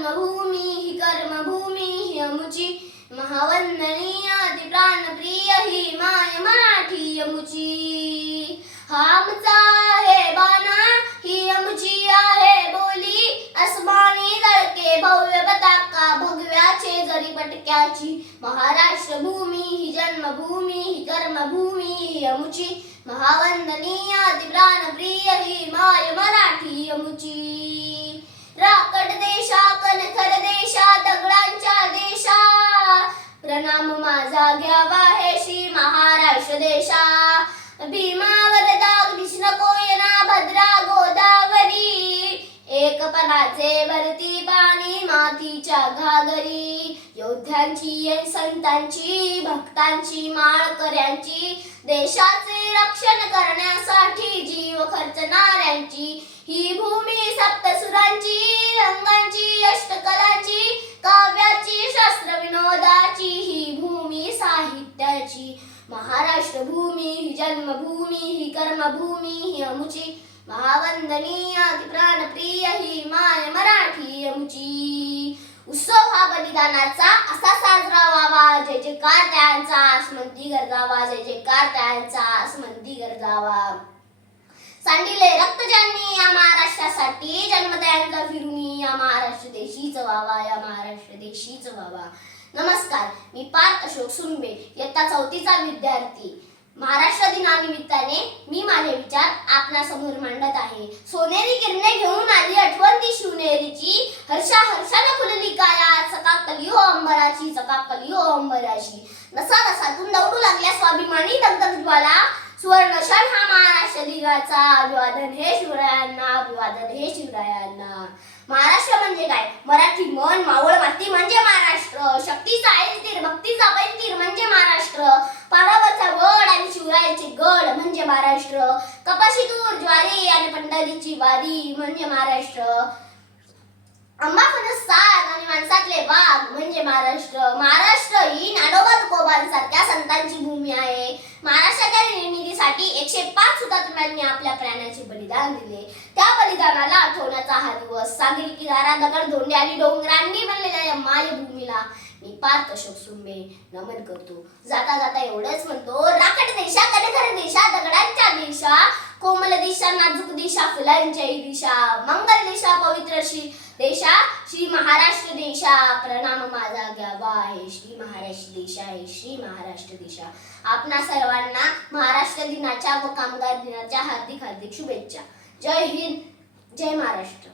जन्मभूमी ही कर्मभूमी ही अमुची, महावंदनीय अति प्राणप्रिय ही माय मराठी अमुची. हा आमचा आहे बाणा ही अमुची आहे बोली, अस्मानी जळके भव्य पताका भगव्याचे जरी पटक्याची. महाराष्ट्र भूमी ही जन्मभूमी ही कर्मभूमी ही अमुची, महावंदनीय अति प्राणप्रिय ही माय मराठी अमुची. राकट देशा कणखर देशा दगडांच्या देशा, प्रणाम माझा घ्यावा हे श्री महाराष्ट्र देशा. भीमा वरदा कृष्ण कोयना भद्रा गोदावरी, एकपणाचे भरती पाणी मातीच्या घागरी. योद्ध्यांची संतांची भक्तांची माळकऱ्यांची, देशाचे रक्षण करण्यासाठी जीव खर्चणाऱ्यांची. ही भूमी सप्तसुरांची रंगांची अष्टकलांची, काव्याची शास्त्र विनोदाची ही भूमी साहित्याची. महाराष्ट्र भूमी ही जन्मभूमी ही कर्मभूमी ही अमुची, महावंदनीय अति प्राणप्रिय ही माय मराठी अमुची. उत्सव हा बलिदानाचा असा साजरा व्हावा, जय जयकार त्यांचा आसमंती गरजावा, जय जयकार त्यांचा आसमंती गरजावा. सांडिले रक्त ज्यांनी या महाराष्ट्रासाठी, जन्म त्यांचा फिरून या महाराष्ट्र देशीच व्हावा, या महाराष्ट्र देशीच व्हावा. नमस्कार, मी पार्थ अशोक सुंबे, इयत्ता 4वीचा विद्यार्थी. महाराष्ट्र दिनानिमित्ताने मी माझे विचार आपणासमोर मांडत आहे. सोनेरी किरणे घेऊन आली आठवण ती शिवनेरीची, हर्षाने फुलली काया चकाकली हो अंबराची, चकाकली हो अंबराची. नसा नसातून दौडू लागल्या स्वाभिमानी दगदग ज्वाला, सुवर्णक्षण हा महाराष्ट्र दिनाचा. अभिवादन हे शिवरायांना, अभिवादन हे शिवरायांना. महाराष्ट्र म्हणजे काय? मराठी मन मावळ माती म्हणजे महाराष्ट्र. शक्तीचा ऐतीर भक्तीचा पैतीर म्हणजे महाराष्ट्र. पारावरचा गड आणि शिवरायांचे गड म्हणजे महाराष्ट्र. कपाशी तूर ज्वारी आणि पंढरीची वारी म्हणजे महाराष्ट्र. आंबा फणस साग आणि माणसातले वाघ म्हणजे महाराष्ट्र. महाराष्ट्र ही नाडोबा तुकोबांसारख्या संतांची भूमी आहे. महाराष्ट्राच्या निर्मितीसाठी 105 हुतात्म्यांनी आपल्या प्राणाचे बलिदान दिले. त्या बलिदानाला आठवण्याचा हा दिवस. सागरी किनारा दगड धोंडे आणि डोंगरांनी बनलेल्या या मायभूमीला मी पार्थ अशोक सुंबे नमन करतो. जाता जाता एवढंच म्हणतो, राकट देशा कणखर देशा दगडांच्या देशा, कोमल दिशा नाजूक दिशा फुलांच्याही दिशा, मंगल दिशा पवित्र श्री देशा, श्री महाराष्ट्र देशा. प्रणाम माझा घ्यावा हे श्री महाराष्ट्र देशा, हे श्री महाराष्ट्र देशा. आपणा सर्वांना महाराष्ट्र दिनाच्या व कामगार दिनाच्या हार्दिक हार्दिक शुभेच्छा. जय हिंद, जय महाराष्ट्र.